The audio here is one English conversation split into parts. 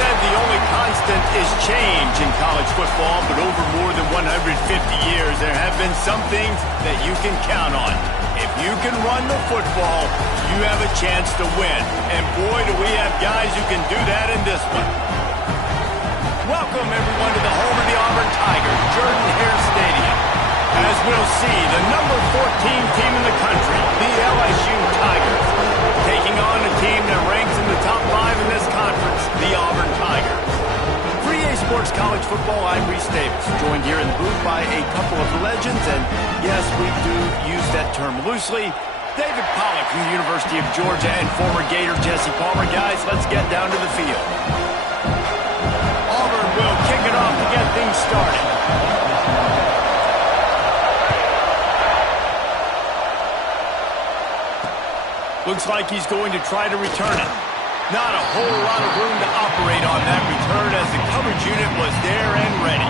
said the only constant is change in college football, but over more than 150 years, there have been some things that you can count on. If you can run the football, you have a chance to win. And boy, do we have guys who can do that in this one. Welcome, everyone, to the home of the Auburn Tigers, Jordan-Hare Stadium. As we'll see, the number 14 team in the country, the LSU Tigers, taking on a team that ranks in the top 5 in this conference, the Auburn Tigers. For EA Sports College Football, I'm Reese Davis, joined here in the booth by a couple of legends, and yes, we do use that term loosely. David Pollack from the University of Georgia and former Gator Jesse Palmer. Guys, let's get down to the field. Auburn will kick it off to get things started. Looks like he's going to try to return it. Not a whole lot of room to operate on that return as the coverage unit was there and ready.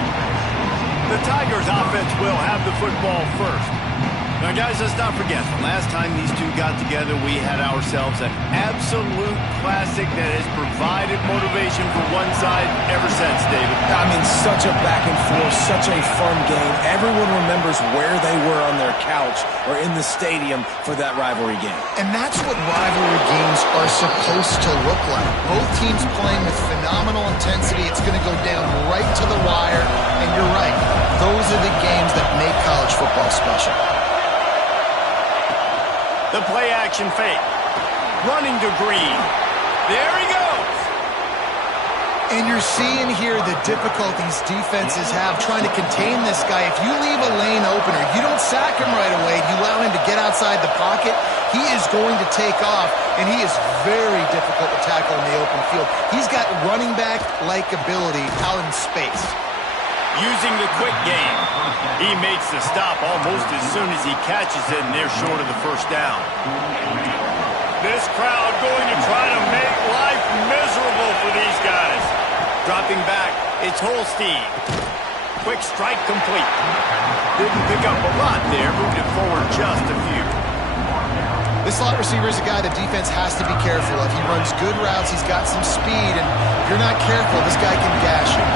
The Tigers offense will have the football first. Now, guys, let's not forget, the last time these two got together, we had ourselves an absolute classic that has provided motivation for one side ever since, David. I mean, such a back and forth, such a fun game. Everyone remembers where they were on their couch or in the stadium for that rivalry game. And that's what rivalry games are supposed to look like. Both teams playing with phenomenal intensity. It's going to go down right to the wire. And you're right, those are the games that make college football special. The play action fake. Running to Green. There he goes. And you're seeing here the difficulties defenses have trying to contain this guy. If you leave a lane open or you don't sack him right away, you allow him to get outside the pocket, he is going to take off, and he is very difficult to tackle in the open field. He's got running back-like ability out in space. Using the quick game. He makes the stop almost as soon as he catches it, and they're short of the first down. This crowd going to try to make life miserable for these guys. Dropping back, it's Holstein. Quick strike complete. Didn't pick up a lot there, moved it forward just a few. This slot receiver is a guy the defense has to be careful of. He runs good routes, he's got some speed, and if you're not careful, this guy can gash you.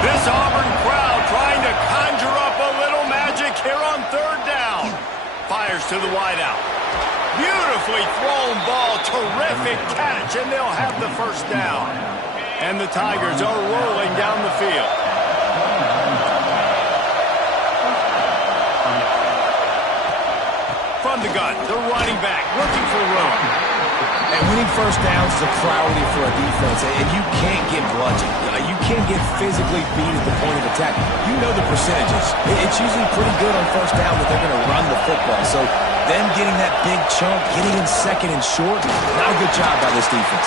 This Auburn crowd trying to conjure up a little magic here on third down. Fires to the wideout. Beautifully thrown ball. Terrific catch, and they'll have the first down. And the Tigers are rolling down the field. From the gun, the running back looking for room. And winning first downs is a priority for a defense, and you can't get bludgeoned. You can't get physically beat at the point of attack. You know the percentages. It's usually pretty good on first down that they're going to run the football. So them getting that big chunk, getting in second and short, not a good job by this defense.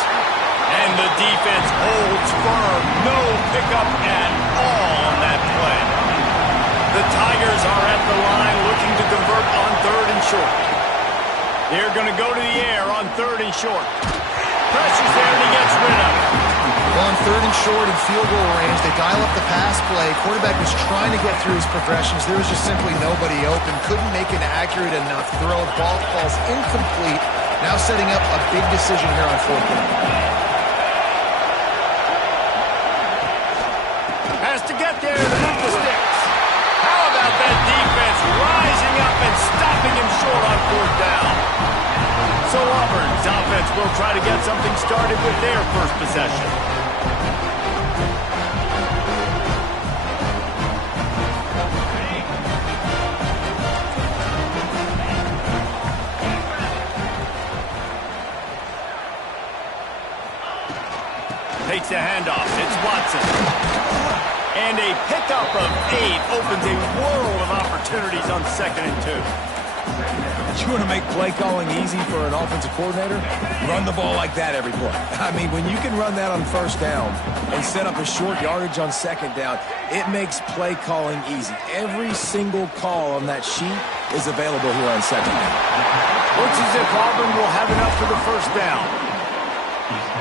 And the defense holds firm. No pickup at all on that play. The Tigers are at the line looking to convert on third and short. They're going to go to the air on third and short. Pressure's there and he gets rid of it. Well, on third and short in field goal range, they dial up the pass play. Quarterback was trying to get through his progressions. There was just simply nobody open. Couldn't make an accurate enough throw. Ball falls incomplete. Now setting up a big decision here on fourth down. Has to get there to move the sticks. How about that defense rising up and stopping him short on fourth down? So Auburn's offense will try to get something started with their first possession. Takes the handoff. It's Watson. And a pickup of 8 opens a world of opportunities on 2nd and 2. You want to make play calling easy for an offensive coordinator? Run the ball like that every play. I mean, when you can run that on first down and set up a short yardage on second down, it makes play calling easy. Every single call on that sheet is available here on second down. Looks as if Auburn will have enough for the first down.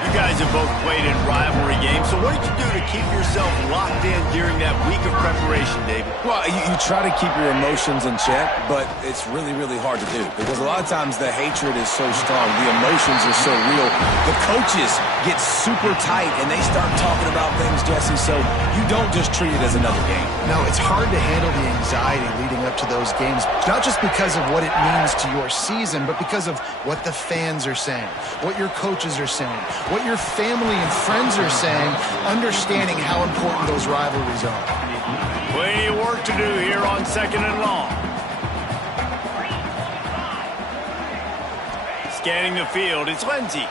You guys have both played in rivalry games, so what did you do to keep yourself locked in during that week of preparation, David? Well, you try to keep your emotions in check, but it's really, really hard to do because a lot of times the hatred is so strong, the emotions are so real. The coaches get super tight and they start talking about things, Jesse, so you don't just treat it as another game. No, it's hard to handle the anxiety leading up to those games, not just because of what it means to your season, but because of what the fans are saying, what your coaches are saying, what your family and friends are saying, understanding how important those rivalries are. Plenty of work to do here on 2nd and long. Scanning the field, it's Lindsey.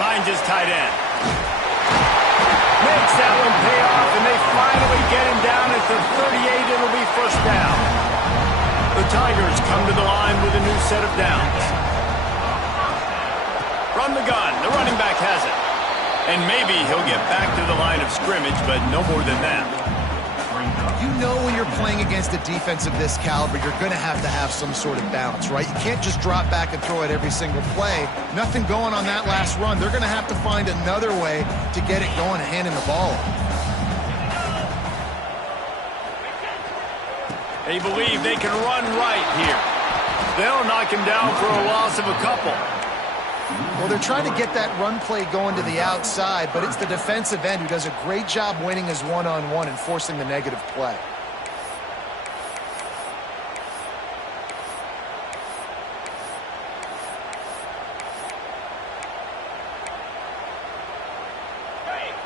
Finds his tight end. Makes that one pay off, and they finally get him down at the 38. It'll be first down. The Tigers come to the line with a new set of downs. From the gun, the running back has it. And maybe he'll get back to the line of scrimmage, but no more than that. You know when you're playing against a defense of this caliber, you're going to have some sort of balance, right? You can't just drop back and throw it every single play. Nothing going on that last run. They're going to have to find another way to get it going and handing the ball off. They believe they can run right here. They'll knock him down for a loss of a couple. Well, they're trying to get that run play going to the outside, but it's the defensive end who does a great job winning his one-on-one and forcing the negative play.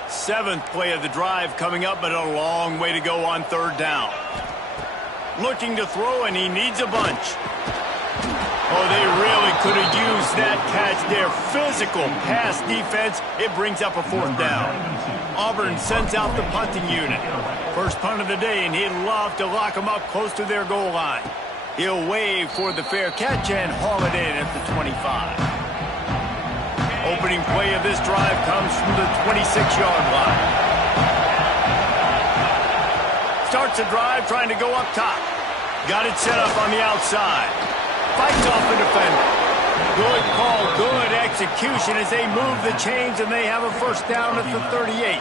Seventh play of the drive coming up, but a long way to go on 3rd down. Looking to throw, and he needs a bunch. Oh, they really could have used that catch there. Physical pass defense. It brings up a 4th down. Auburn sends out the punting unit. First punt of the day, and he'd love to lock them up close to their goal line. He'll wave for the fair catch and haul it in at the 25. Opening play of this drive comes from the 26-yard line. Starts the drive trying to go up top. Got it set up on the outside. Fights off the defender. Good call, good execution as they move the chains, and they have a first down at the 38.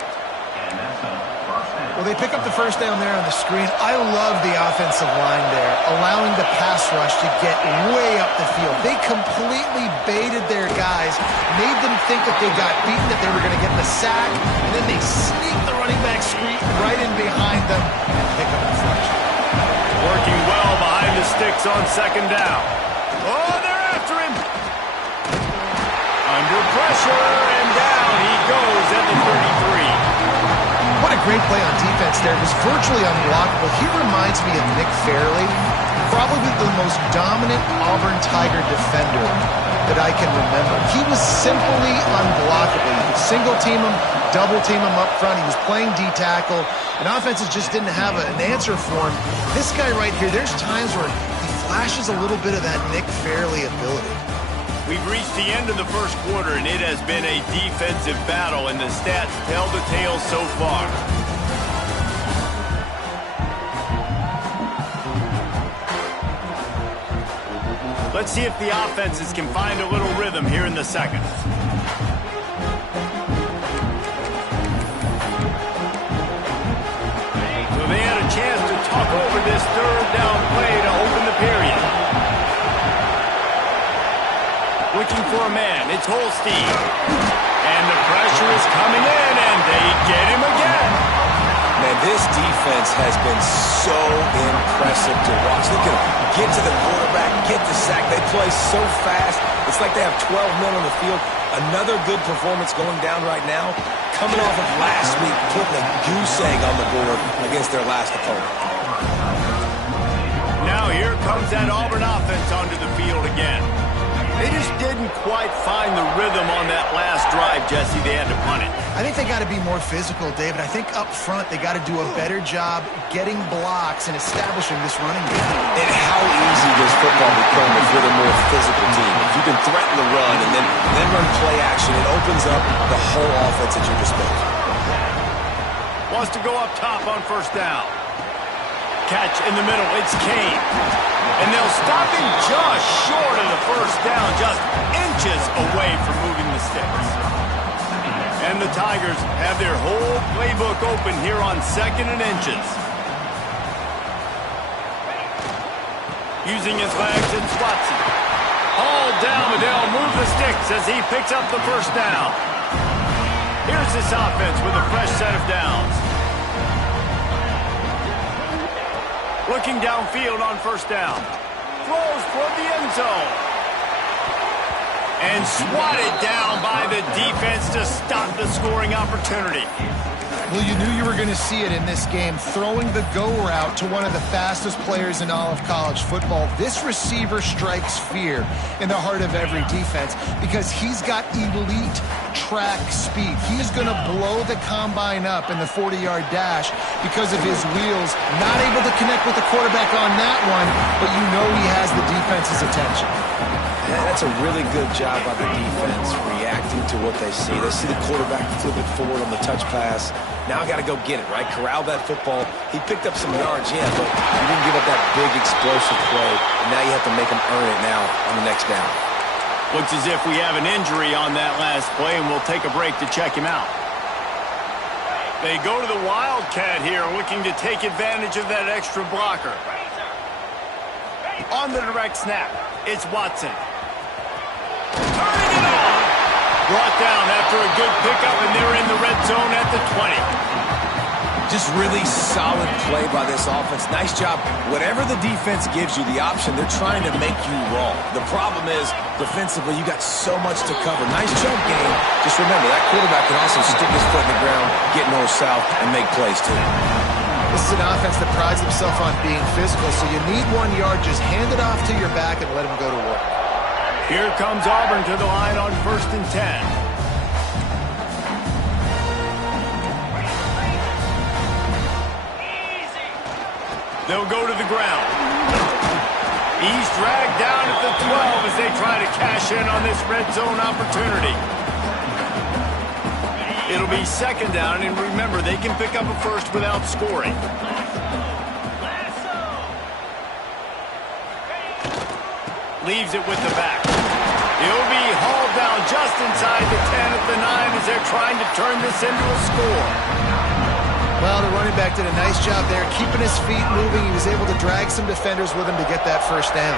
Well, they pick up the first down there on the screen. I love the offensive line there, allowing the pass rush to get way up the field. They completely baited their guys, made them think that they got beaten, that they were going to get the sack, and then they sneak the running back screen right in behind them and pick up the first. Working well behind the sticks on 2nd down. Oh, they're after him. Under pressure, and down he goes at the 33. What a great play on defense there. It was virtually unblockable. He reminds me of Nick Fairley, probably the most dominant Auburn Tiger defender that I can remember. He was simply unblockable. You could single team him, double team him up front. He was playing D-tackle, and offenses just didn't have an answer for him. This guy right here, there's times where he flashes a little bit of that Nick Fairley ability. We've reached the end of the first quarter, and it has been a defensive battle, and the stats tell the tale so far. Let's see if the offenses can find a little rhythm here in the second. So they had a chance to talk over this 3rd down play to open the period. Looking for a man, it's Holstein. And the pressure is coming in, and they get him again. Man, this defense has been so impressive to watch. They can get to the quarterback, get the sack. They play so fast. It's like they have 12 men on the field. Another good performance going down right now. Coming off of last week, putting a goose egg on the board against their last opponent. Now here comes that Auburn offense onto the field again. They just didn't quite find the rhythm on that last drive, Jesse. They had to punt it. I think they got to be more physical, David. I think up front they got to do a better job getting blocks and establishing this running game. And how easy does football become if you're the more physical team? If you can threaten the run and then run play action, it opens up the whole offense at your disposal. Wants to go up top on 1st down. catch in the middle. It's Kane. And they'll stop him just short of the first down, just inches away from moving the sticks. And the Tigers have their whole playbook open here on 2nd and inches. Using his legs, it's Watson. All down, but they'll move the sticks as he picks up the first down. Here's this offense with a fresh set of downs. Looking downfield on first down. Throws toward the end zone. And swatted down by the defense to stop the scoring opportunity. Well, you knew you were going to see it in this game. Throwing the go route to one of the fastest players in all of college football. This receiver strikes fear in the heart of every defense because he's got elite track speed. He's going to blow the combine up in the 40-yard dash because of his wheels. Not able to connect with the quarterback on that one, but you know he has the defense's attention. That's a really good job by the defense, reacting to what they see. They see the quarterback flip it forward on the touch pass. Now I got to go get it, right? Corral that football. He picked up some yards, yeah, but he didn't give up that big explosive play. And now you have to make him earn it now on the next down. Looks as if we have an injury on that last play, and we'll take a break to check him out. They go to the Wildcat here, looking to take advantage of that extra blocker. On the direct snap, it's Watson. Turning it on. Brought down after a good pickup, and they're in the red zone at the 20. Just really solid play by this offense. Nice job. Whatever the defense gives you the option, they're trying to make you roll. The problem is, defensively, you got so much to cover. Nice jump game. Just remember, that quarterback can also stick his foot in the ground, get north-south, and make plays, too. This is an offense that prides himself on being physical, so you need 1 yard. Just hand it off to your back and let him go to work. Here comes Auburn to the line on 1st and 10. They'll go to the ground. He's dragged down at the 12 as they try to cash in on this red zone opportunity. It'll be 2nd down, and remember, they can pick up a first without scoring. Leaves it with the back. He'll be hauled down just inside the 10 at the 9 as they're trying to turn this into a score. Well, the running back did a nice job there, keeping his feet moving. He was able to drag some defenders with him to get that first down.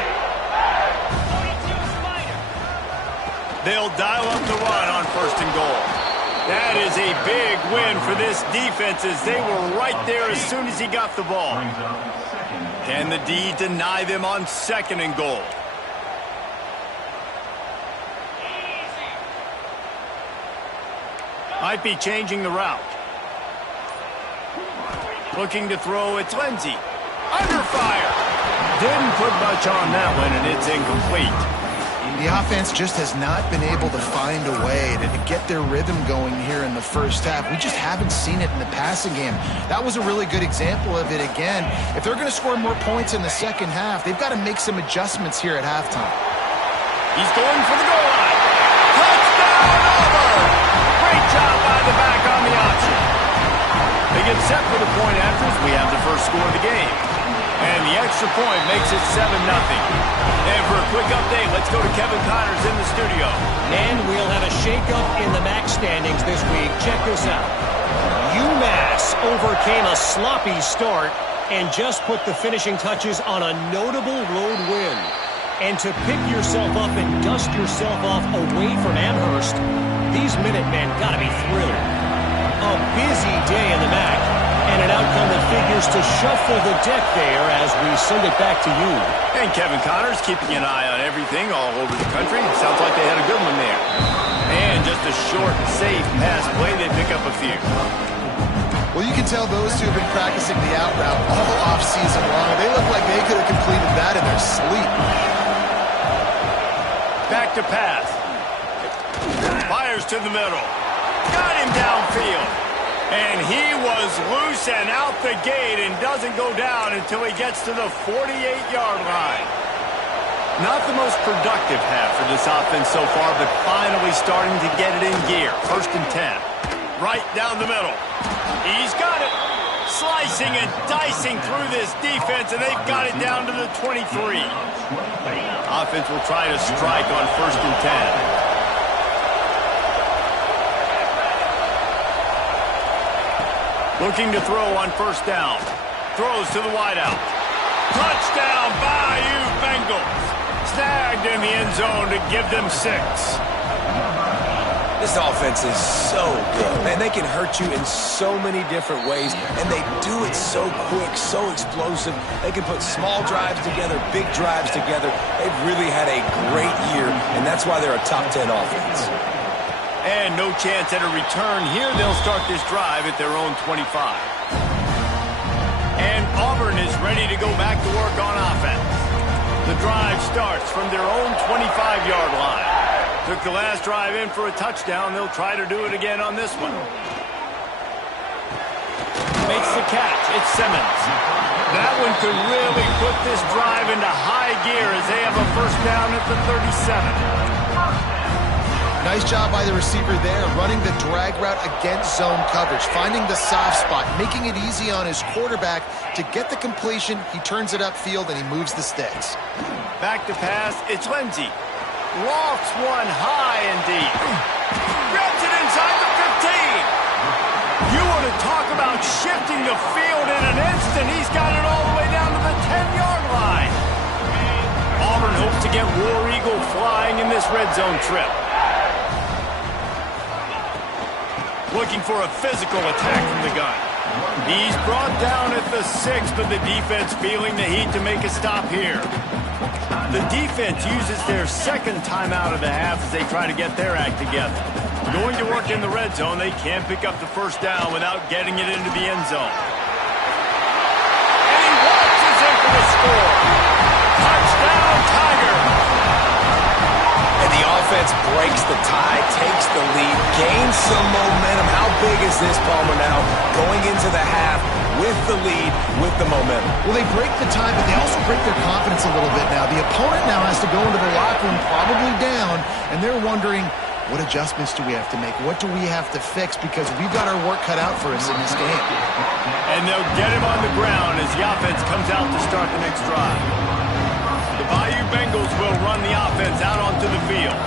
They'll dial up the run on 1st and goal. That is a big win for this defense as they were right there as soon as he got the ball. Can the D deny them on 2nd and goal? Might be changing the route. Looking to throw, it's Lindsey. Under fire. Didn't put much on that one, and it's incomplete. The offense just has not been able to find a way to get their rhythm going here in the first half. We just haven't seen it in the passing game. That was a really good example of it again. If they're going to score more points in the second half, they've got to make some adjustments here at halftime. He's going for the goal line. Touchdown, Auburn! Great job by the back on the option. They get set for the point after as we have the first score of the game. And the extra point makes it 7-0. And for a quick update, let's go to Kevin Connors in the studio. And we'll have a shakeup in the MAC standings this week. Check this out. UMass overcame a sloppy start and just put the finishing touches on a notable road win. And to pick yourself up and dust yourself off away from Amherst, these Minutemen got to be thrilled. A busy day in the MAC, and an outcome that figures to shuffle the deck there as we send it back to you. And Kevin Connors keeping an eye on everything all over the country. Sounds like they had a good one there. And just a short, safe pass play. They pick up a few. Well, you can tell those two have been practicing the out route all offseason long. They look like they could have completed that in their sleep. Back to pass. Fires to the middle. Got him downfield. And he was loose and out the gate and doesn't go down until he gets to the 48-yard line. Not the most productive half for this offense so far, but finally starting to get it in gear. 1st and 10. Right down the middle. He's got it. slicing and dicing through this defense, and they've got it down to the 23. Offense will try to strike on 1st and 10. Looking to throw on 1st down. Throws to the wideout. Touchdown, Bayou Bengals. Snagged in the end zone to give them 6. This offense is so good. Man, they can hurt you in so many different ways, and they do it so quick, so explosive. They can put small drives together, big drives together. They've really had a great year, and that's why they're a top 10 offense. And no chance at a return here. They'll start this drive at their own 25. And Auburn is ready to go back to work on offense. The drive starts from their own 25-yard line. Took the last drive in for a touchdown. They'll try to do it again on this one. Makes the catch. It's Simmons. That one could really put this drive into high gear as they have a 1st down at the 37. Nice job by the receiver there, running the drag route against zone coverage, finding the soft spot, making it easy on his quarterback to get the completion. He turns it upfield, and he moves the sticks. Back to pass. It's Lindsey. Lofts one high and deep. Grabs it inside the 15. You want to talk about shifting the field in an instant. He's got it all the way down to the 10-yard line. Auburn hopes to get War Eagle flying in this red zone trip. Looking for a physical attack from the gun. He's brought down at the 6, but the defense feeling the heat to make a stop here. The defense uses their 2nd timeout of the half as they try to get their act together. Going to work in the red zone, they can't pick up the 1st down without getting it into the end zone. And he watches in for the score. Touchdown, Tiger! And the offense breaks the tie, takes the lead, gains some momentum. How big is this, Palmer, now? Going into the half with the lead, with the momentum. Well, they break the tie, but they also break their confidence a little bit now. The opponent now has to go into the locker room probably down, and they're wondering, what adjustments do we have to make? What do we have to fix? Because we've got our work cut out for us in this game. And they'll get him on the ground as the offense comes out to start the next drive. The Bayou Bengals will run the offense out onto the field.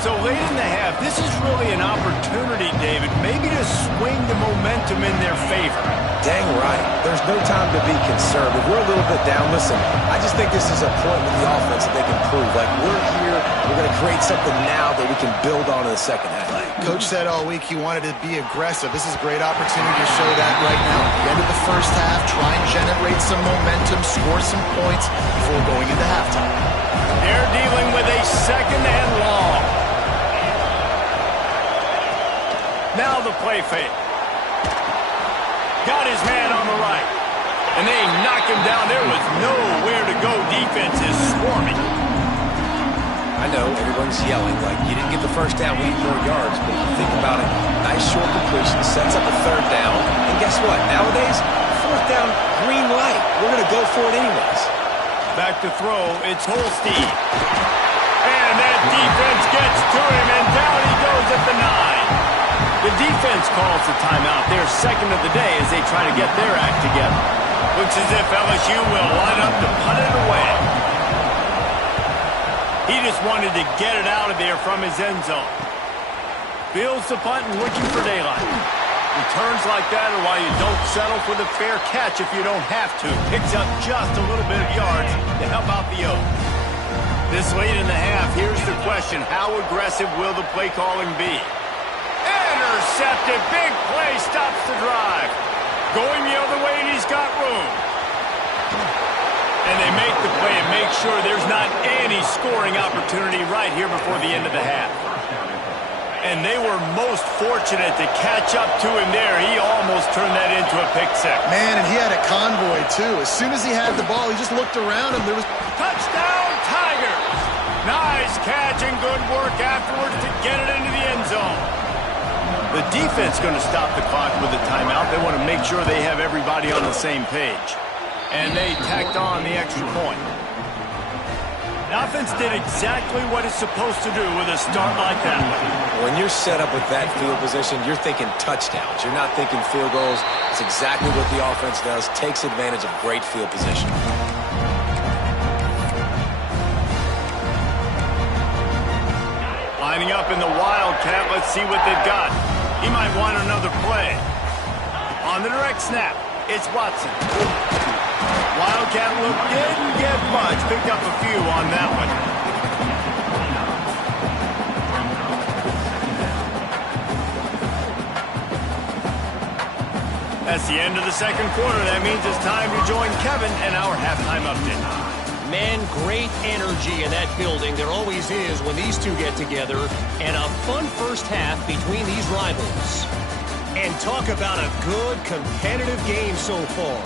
So late in the half, this is really an opportunity, David, maybe to swing the momentum in their favor. Dang right. There's no time to be concerned. If we're a little bit down, listen, I just think this is a point with the offense that they can prove. Like, we're here, we're going to create something now that we can build on in the 2nd half. Coach said all week he wanted to be aggressive. This is a great opportunity to show that right now. At the end of the 1st half, try and generate some momentum, score some points before going into halftime. They're dealing with a 2nd and long. Now the play fake. Got his man on the right. And they knock him down. There was nowhere to go. Defense is swarming. I know everyone's yelling like, you didn't get the 1st down, we need more yards. But you think about it, nice short completion, sets up a 3rd down. And guess what? Nowadays, 4th down, green light. We're going to go for it anyways. Back to throw. It's Holstein. And that defense gets to him, and down he goes at the 9. The defense calls the timeout, their 2nd of the day, as they try to get their act together. Looks as if LSU will line up to punt it away. He just wanted to get it out of there from his end zone. Builds the punt and looking for daylight. Returns like that are why you don't settle for the fair catch if you don't have to. Picks up just a little bit of yards to help out the Oaks. This late in the half, here's the question. How aggressive will the play calling be? Intercepted. Big play stops the drive. Going the other way, and he's got room. And they make the play and make sure there's not any scoring opportunity right here before the end of the half. And they were most fortunate to catch up to him there. He almost turned that into a pick six. Man, and he had a convoy, too. As soon as he had the ball, he just looked around, and there was... Touchdown, Tigers! Nice catch and good work afterwards to get it into the end zone. The defense going to stop the clock with a timeout. They want to make sure they have everybody on the same page. And they tacked on the extra point. The offense did exactly what it's supposed to do with a start like that one. When you're set up with that field position, you're thinking touchdowns. You're not thinking field goals. It's exactly what the offense does, takes advantage of great field position. Lining up in the Wildcat, let's see what they've got. He might want another play. On the direct snap, it's Watson. Wildcat look didn't get much, picked up a few on that one. That's the end of the second quarter. That means it's time to join Kevin and our halftime update. Man, great energy in that building. There always is when these two get together. And a fun first half between these rivals. And talk about a good, competitive game so far.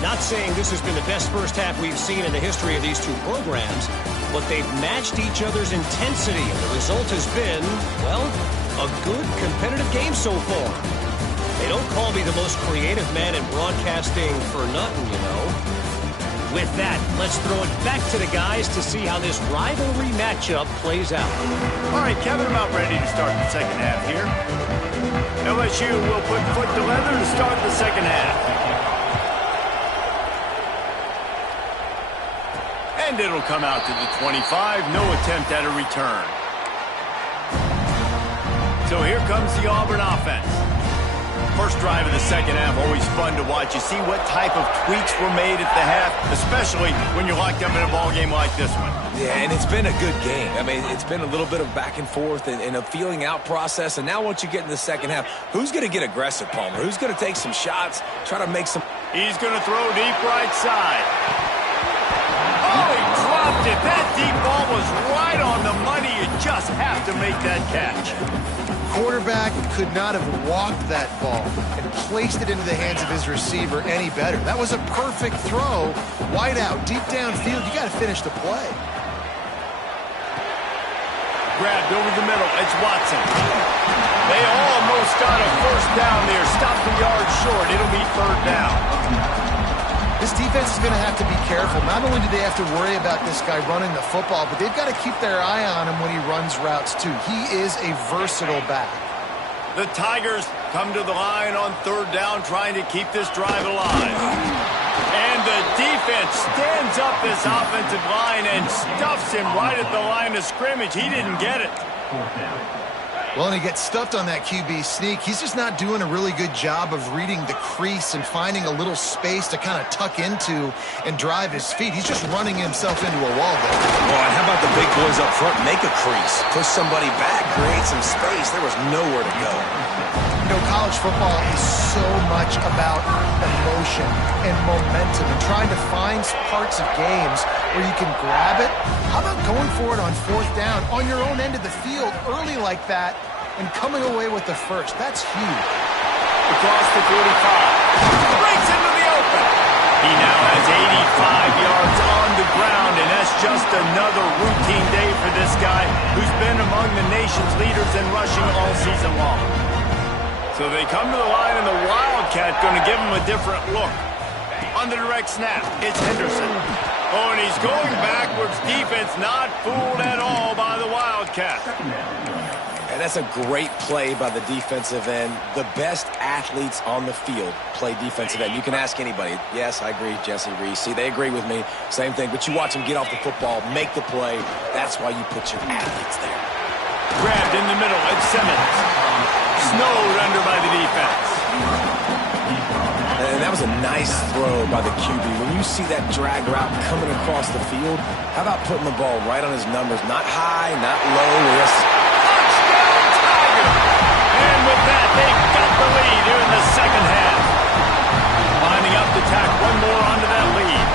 Not saying this has been the best first half we've seen in the history of these two programs, but they've matched each other's intensity, and the result has been, well, a good, competitive game so far. They don't call me the most creative man in broadcasting for nothing, you know. With that, let's throw it back to the guys to see how this rivalry matchup plays out. All right, Kevin, about ready to start the second half here. LSU will put foot to leather to start the second half. And it'll come out to the 25. No attempt at a return. So here comes the Auburn offense. First drive of the second half, always fun to watch. You see what type of tweaks were made at the half, especially when you're locked up in a ball game like this one. Yeah, and it's been a good game. I mean, it's been a little bit of back and forth and a feeling out process. And now once you get in the second half, who's going to get aggressive, Palmer? Who's going to take some shots, try to make some... He's going to throw deep right side. Oh, he dropped it. That deep ball was right on the money. You just have to make that catch. Quarterback could not have walked that ball and placed it into the hands of his receiver any better. That was a perfect throw. Wide out, deep downfield. You got to finish the play. Grabbed over the middle. It's Watson. They almost got a first down there. Stopped the yard short. It'll be third down. This defense is going to have to be careful. Not only do they have to worry about this guy running the football, but they've got to keep their eye on him when he runs routes too. He is a versatile back. The Tigers come to the line on third down, trying to keep this drive alive. And the defense stands up this offensive line and stuffs him right at the line of scrimmage. He didn't get it. Well, and he gets stuffed on that QB sneak. He's just not doing a really good job of reading the crease and finding a little space to kind of tuck into and drive his feet. He's just running himself into a wall there. Oh, and how about the big boys up front? Make a crease. Push somebody back. Create some space. There was nowhere to go. You know, college football is so much about emotion and momentum and trying to find parts of games where you can grab it. How about going for it on fourth down on your own end of the field early like that and coming away with the first? That's huge. Across the 45. Breaks into the open. He now has 85 yards on the ground, and that's just another routine day for this guy who's been among the nation's leaders in rushing all season long. So they come to the line, and the Wildcat going to give him a different look. On the direct snap, it's Henderson. Oh, and he's going backwards. Defense not fooled at all by the Wildcat. And that's a great play by the defensive end. The best athletes on the field play defensive end. You can ask anybody. Yes, I agree, Jesse Reese. See, they agree with me. Same thing. But you watch them get off the football, make the play. That's why you put your athletes there. Grabbed in the middle. It's Simmons. Snowed under by the defense. And that was a nice throw by the QB. When you see that drag route coming across the field, how about putting the ball right on his numbers? Not high, not low. Touchdown, Tiger! And with that, they've got the lead here in the second half. Lining up to tack one more onto that lead.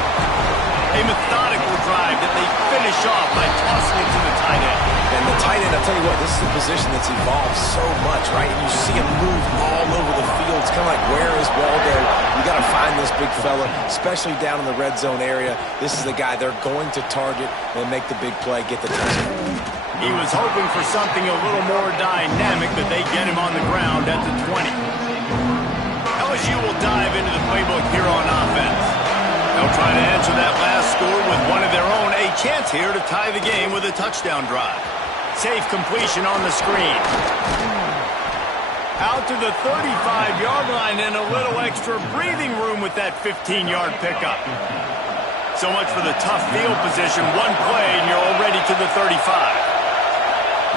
A methodical drive that they finish off by tossing it to the tight end. And the tight end, I'll tell you what, this is a position that's evolved so much, right? And you see him move all over the field. It's kind of like, where is Waldo? You got to find this big fella, especially down in the red zone area. This is the guy they're going to target and make the big play, get the touchdown. He was hoping for something a little more dynamic, but they get him on the ground at the 20. LSU will dive into the playbook here on offense. They'll try to answer that last score with one of their own. A chance here to tie the game with a touchdown drive. Safe completion on the screen. Out to the 35-yard line and a little extra breathing room with that 15-yard pickup. So much for the tough field position. One play and you're already to the 35.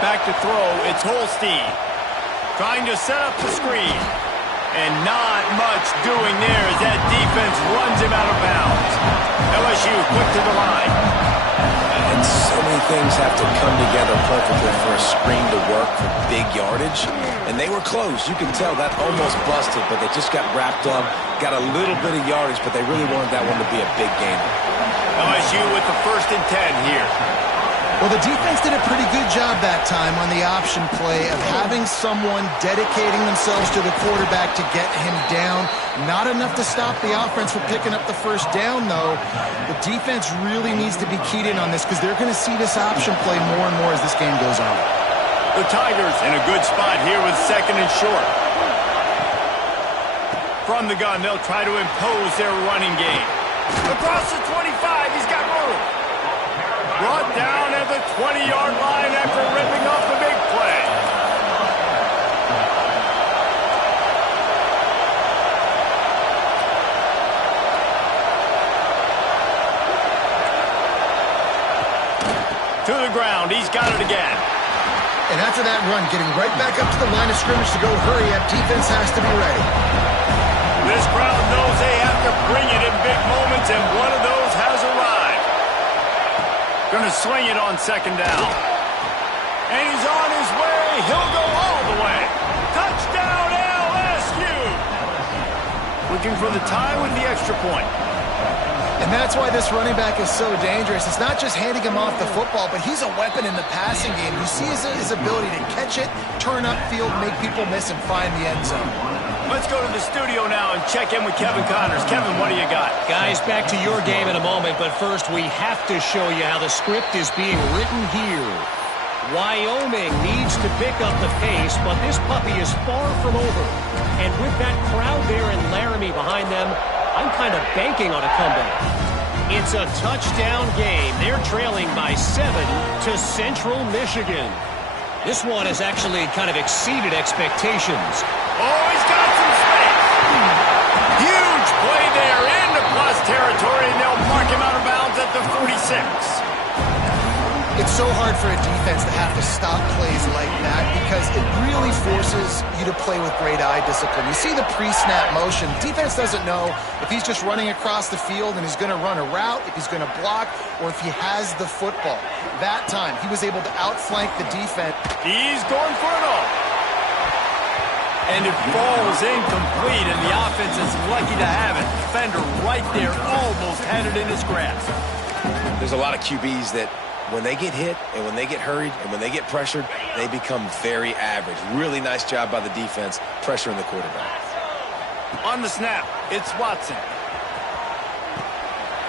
Back to throw, it's Holstein. Trying to set up the screen. And not much doing there as that defense runs him out of bounds. LSU quick to the line. And so many things have to come together perfectly for a screen to work for big yardage. And they were close. You can tell that almost busted, but they just got wrapped up, got a little bit of yardage, but they really wanted that one to be a big game. LSU with the 1st and 10 here. Well, the defense did a pretty good job that time on the option play of having someone dedicating themselves to the quarterback to get him down. Not enough to stop the offense from picking up the 1st down, though. The defense really needs to be keyed in on this because they're going to see this option play more and more as this game goes on. The Tigers in a good spot here with 2nd and short. From the gun, they'll try to impose their running game. Across the 25, he's got room. Brought down at the 20-yard line after ripping off the big play. To the ground, he's got it again. And after that run, getting right back up to the line of scrimmage to go hurry up, defense has to be ready. This crowd knows they have to bring it in big moments, and one of those has arrived. Going to swing it on 2nd down. And he's on his way. He'll go all the way. Touchdown, LSU. Looking for the tie with the extra point. And that's why this running back is so dangerous. It's not just handing him off the football, but he's a weapon in the passing game. You see his ability to catch it, turn upfield, make people miss, and find the end zone. Let's go to the studio now and check in with Kevin Connors. Kevin, what do you got? Guys, back to your game in a moment, but first we have to show you how the script is being written here. Wyoming needs to pick up the pace, but this puppy is far from over. And with that crowd there in Laramie behind them, I'm kind of banking on a comeback. It's a touchdown game. They're trailing by 7 to Central Michigan. This one has actually kind of exceeded expectations. Oh, he's got some space. Huge play there into plus territory, and they'll mark him out of bounds at the 46. It's so hard for a defense to have to stop plays like that because it really forces you to play with great eye discipline. You see the pre-snap motion. Defense doesn't know if he's just running across the field and he's going to run a route, if he's going to block, or if he has the football. That time, he was able to outflank the defense. He's going for it all. And it falls incomplete, and the offense is lucky to have it. Defender right there almost had it in his grasp. There's a lot of QBs that when they get hit and when they get hurried and when they get pressured, they become very average. Really nice job by the defense pressuring the quarterback. On the snap, it's Watson.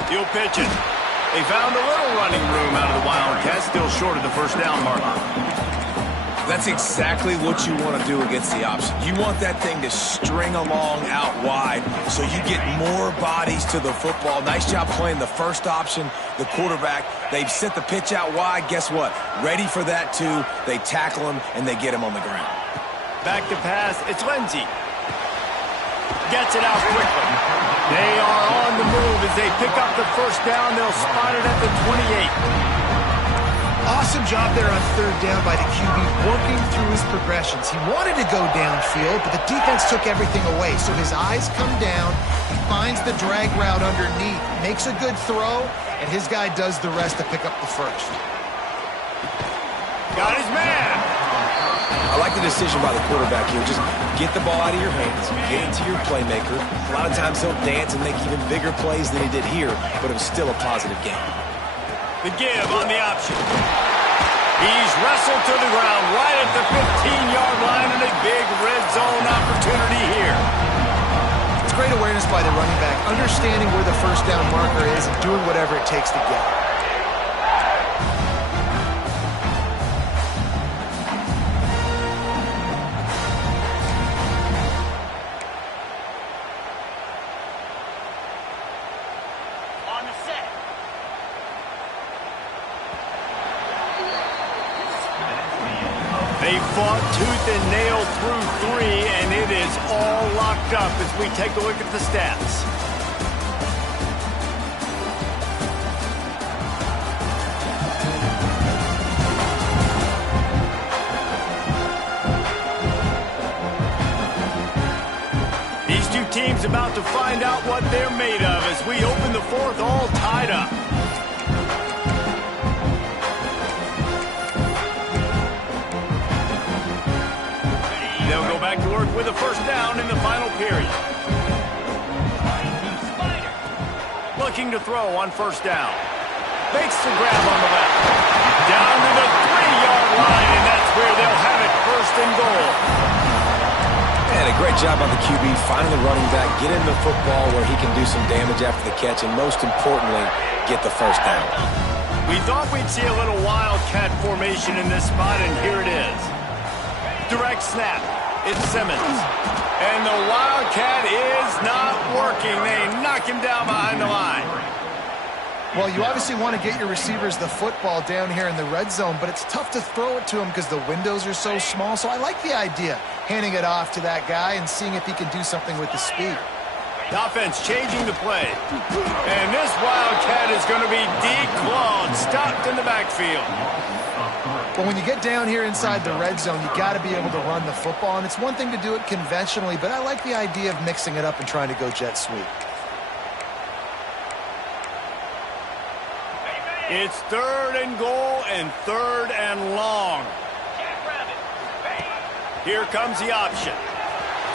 He'll pitch it. They found a little running room out of the Wildcats, still short of the 1st down marker. That's exactly what you want to do against the option. You want that thing to string along out wide so you get more bodies to the football. Nice job playing the 1st option, the quarterback. They've sent the pitch out wide. Guess what? Ready for that, too. They tackle him, and they get him on the ground. Back to pass. It's Lindsey. Gets it out quickly. They are on the move as they pick up the 1st down. They'll spot it at the 28. Awesome job there on 3rd down by the QB, working through his progressions. He wanted to go downfield, but the defense took everything away. So his eyes come down, he finds the drag route underneath, makes a good throw, and his guy does the rest to pick up the 1st. Got his man. I like the decision by the quarterback here. Just get the ball out of your hands, get it to your playmaker. A lot of times he'll dance and make even bigger plays than he did here, but it was still a positive game. The give on the option. He's wrestled to the ground right at the 15-yard line and a big red zone opportunity here. It's great awareness by the running back, understanding where the 1st down marker is and doing whatever it takes to get it. fought tooth and nail through 3, and it is all locked up as we take a look at the stats. These two teams about to find out what they're made of as we open the fourth all tied up. They'll go back to work with a first down in the final period. Looking to throw on first down. Makes the grab on the left. Down to the 3-yard line, and that's where they'll have it, first and goal. And a great job by the QB finding the running back, get him the football where he can do some damage after the catch, and most importantly, get the first down. We thought we'd see a little wildcat formation in this spot, and here it is. Direct snap. It's Simmons. And the wildcat is not working. They knock him down behind the line. Well, you obviously want to get your receivers the football down here in the red zone, but it's tough to throw it to them because the windows are so small. So I like the idea, handing it off to that guy and seeing if he can do something with the speed. The offense changing the play. And this wildcat is going to be declawed, stopped in the backfield. But when you get down here inside the red zone, you got to be able to run the football. And it's one thing to do it conventionally, but I like the idea of mixing it up and trying to go jet sweep. It's 3rd and goal and 3rd and long. Here comes the option.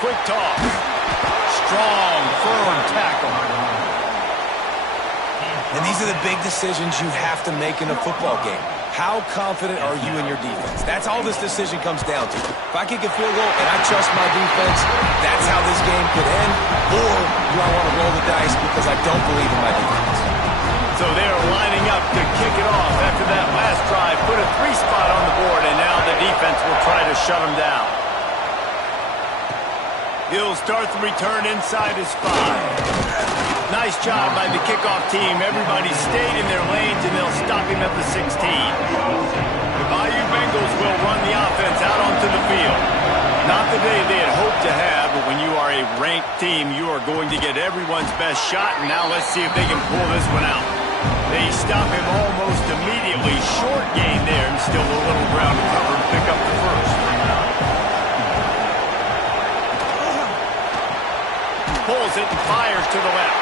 Quick toss. Strong, firm tackle. And these are the big decisions you have to make in a football game. How confident are you in your defense? That's all this decision comes down to. If I kick a field goal and I trust my defense, that's how this game could end. Or do I want to roll the dice because I don't believe in my defense? So they're lining up to kick it off after that last drive. Put a 3 spot on the board, and now the defense will try to shut them down. He'll start the return inside his 5. Nice job by the kickoff team. Everybody stayed in their lanes, and they'll stop him at the 16. The Bayou Bengals will run the offense out onto the field. Not the day they had hoped to have, but when you are a ranked team, you are going to get everyone's best shot, and now let's see if they can pull this one out. They stop him almost immediately. Short gain there, and still a little ground to cover to pick up the first. Pulls it and fires to the left.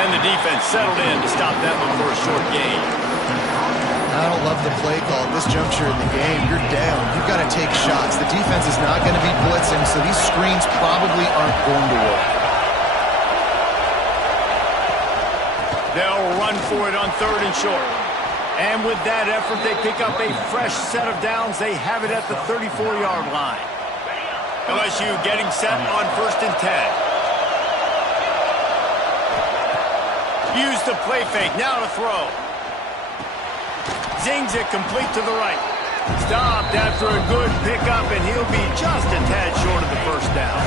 And the defense settled in to stop that one for a short gain. I don't love the play call at this juncture in the game. You're down. You've got to take shots. The defense is not going to be blitzing, so these screens probably aren't going to work. They'll run for it on 3rd and short. And with that effort, they pick up a fresh set of downs. They have it at the 34-yard line. LSU getting set on 1st and 10. Use the play fake, now to throw. Zings it complete to the right. Stopped after a good pickup, and he'll be just a tad short of the first down.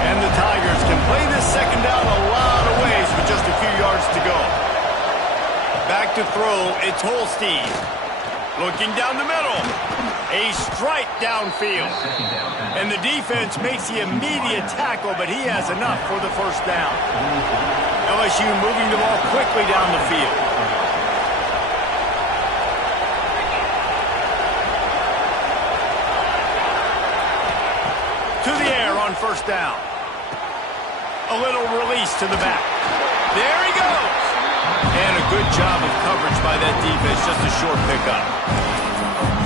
And the Tigers can play this second down a lot of ways with just a few yards to go. Back to throw, it's Holstein. Looking down the middle. A strike downfield. And the defense makes the immediate tackle, but he has enough for the first down. LSU moving the ball quickly down the field. To the air on first down. A little release to the back. There he goes. And a good job of coverage by that defense, just a short pickup.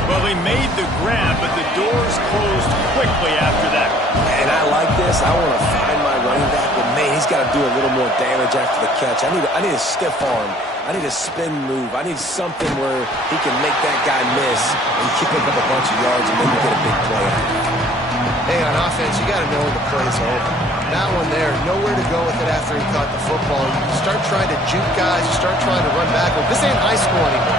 Well, they made the grab, but the doors closed quickly after that. And I like this. I want to find my running back, but man, he's got to do a little more damage after the catch. I need a stiff arm. I need a spin move. I need something where he can make that guy miss and kick up a bunch of yards and maybe get a big play out of it. Hey, on offense, you got to know when the play's over. That one there, nowhere to go with it after he caught the football. You start trying to juke guys. You start trying to run back. Well, this ain't high school anymore.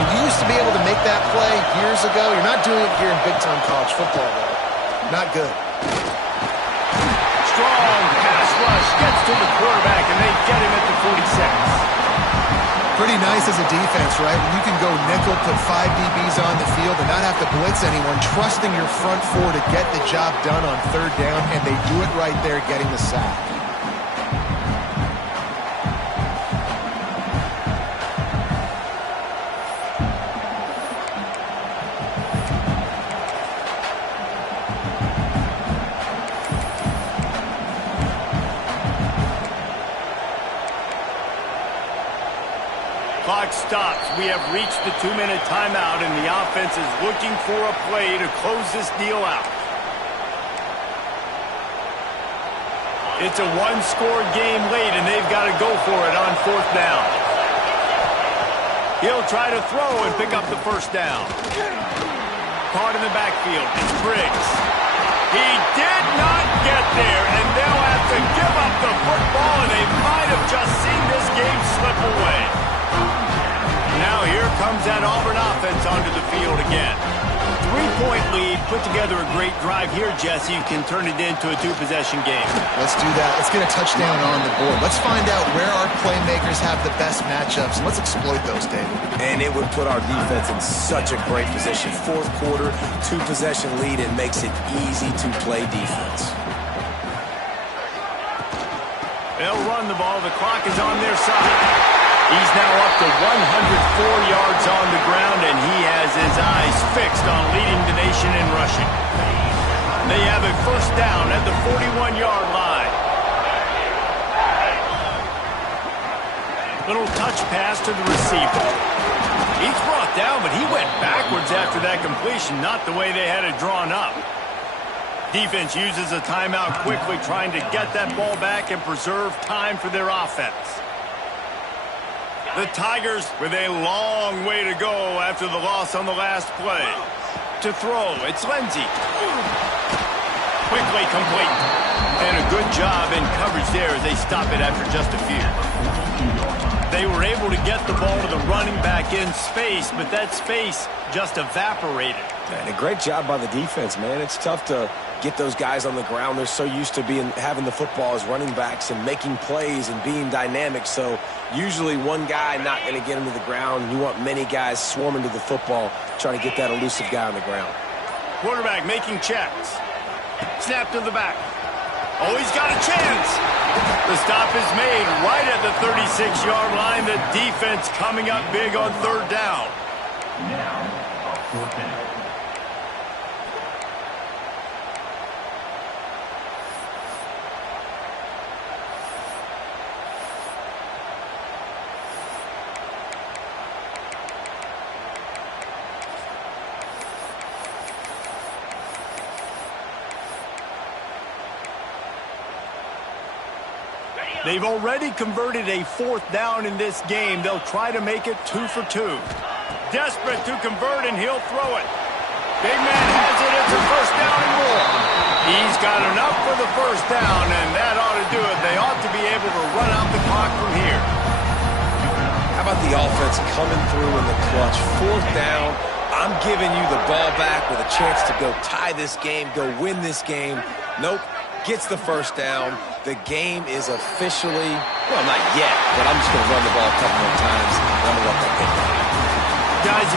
When you used to be able to make that play years ago, you're not doing it here in big-time college football, though. Not good. Strong pass rush gets to the quarterback, and they get him at the 46. Pretty nice as a defense, right? When you can go nickel, put 5 DBs on the field and not have to blitz anyone, trusting your front four to get the job done on third down, and they do it right there, getting the sack. Clock stops. We have reached the 2-minute timeout, and the offense is looking for a play to close this deal out. It's a one-score game late, and they've got to go for it on fourth down. He'll try to throw and pick up the first down. Caught in the backfield. It's Briggs. He did not get there, and they'll have to give up the football, and they might have just seen this game slip away. Now here comes that Auburn offense onto the field again. 3-point lead, put together a great drive here, Jesse. You can turn it into a 2-possession game. Let's do that. Let's get a touchdown on the board. Let's find out where our playmakers have the best matchups. Let's exploit those, David. And it would put our defense in such a great position. Fourth quarter, 2-possession lead, and makes it easy to play defense. They'll run the ball. The clock is on their side. He's now up to 104 yards on the ground, and he has his eyes fixed on leading the nation in rushing. They have a first down at the 41-yard line. Little touch pass to the receiver. He's brought down, but he went backwards after that completion, not the way they had it drawn up. Defense uses a timeout quickly, trying to get that ball back and preserve time for their offense. The Tigers with a long way to go after the loss on the last play. To throw, it's Lindsey. Quickly complete. And a good job in coverage there as they stop it after just a few. They were able to get the ball to the running back in space, but that space just evaporated. And a great job by the defense, man. It's tough to get those guys on the ground. They're so used to having the football as running backs and making plays and being dynamic. So usually one guy not going to get him to the ground. You want many guys swarming to the football, trying to get that elusive guy on the ground. Quarterback making checks. Snap to the back. Oh, he's got a chance. The stop is made right at the 36-yard line. The defense coming up big on third down. They've already converted a fourth down in this game. They'll try to make it 2 for 2. Desperate to convert, and he'll throw it. Big man has it. It's a first down and more. He's got enough for the first down, and that ought to do it. They ought to be able to run out the clock from here. How about the offense coming through in the clutch? Fourth down. I'm giving you the ball back with a chance to go tie this game, go win this game. Nope. Gets the first down. The game is officially, well, not yet, but I'm just going to run the ball a couple more times, and I'm going to let that get down. Guys,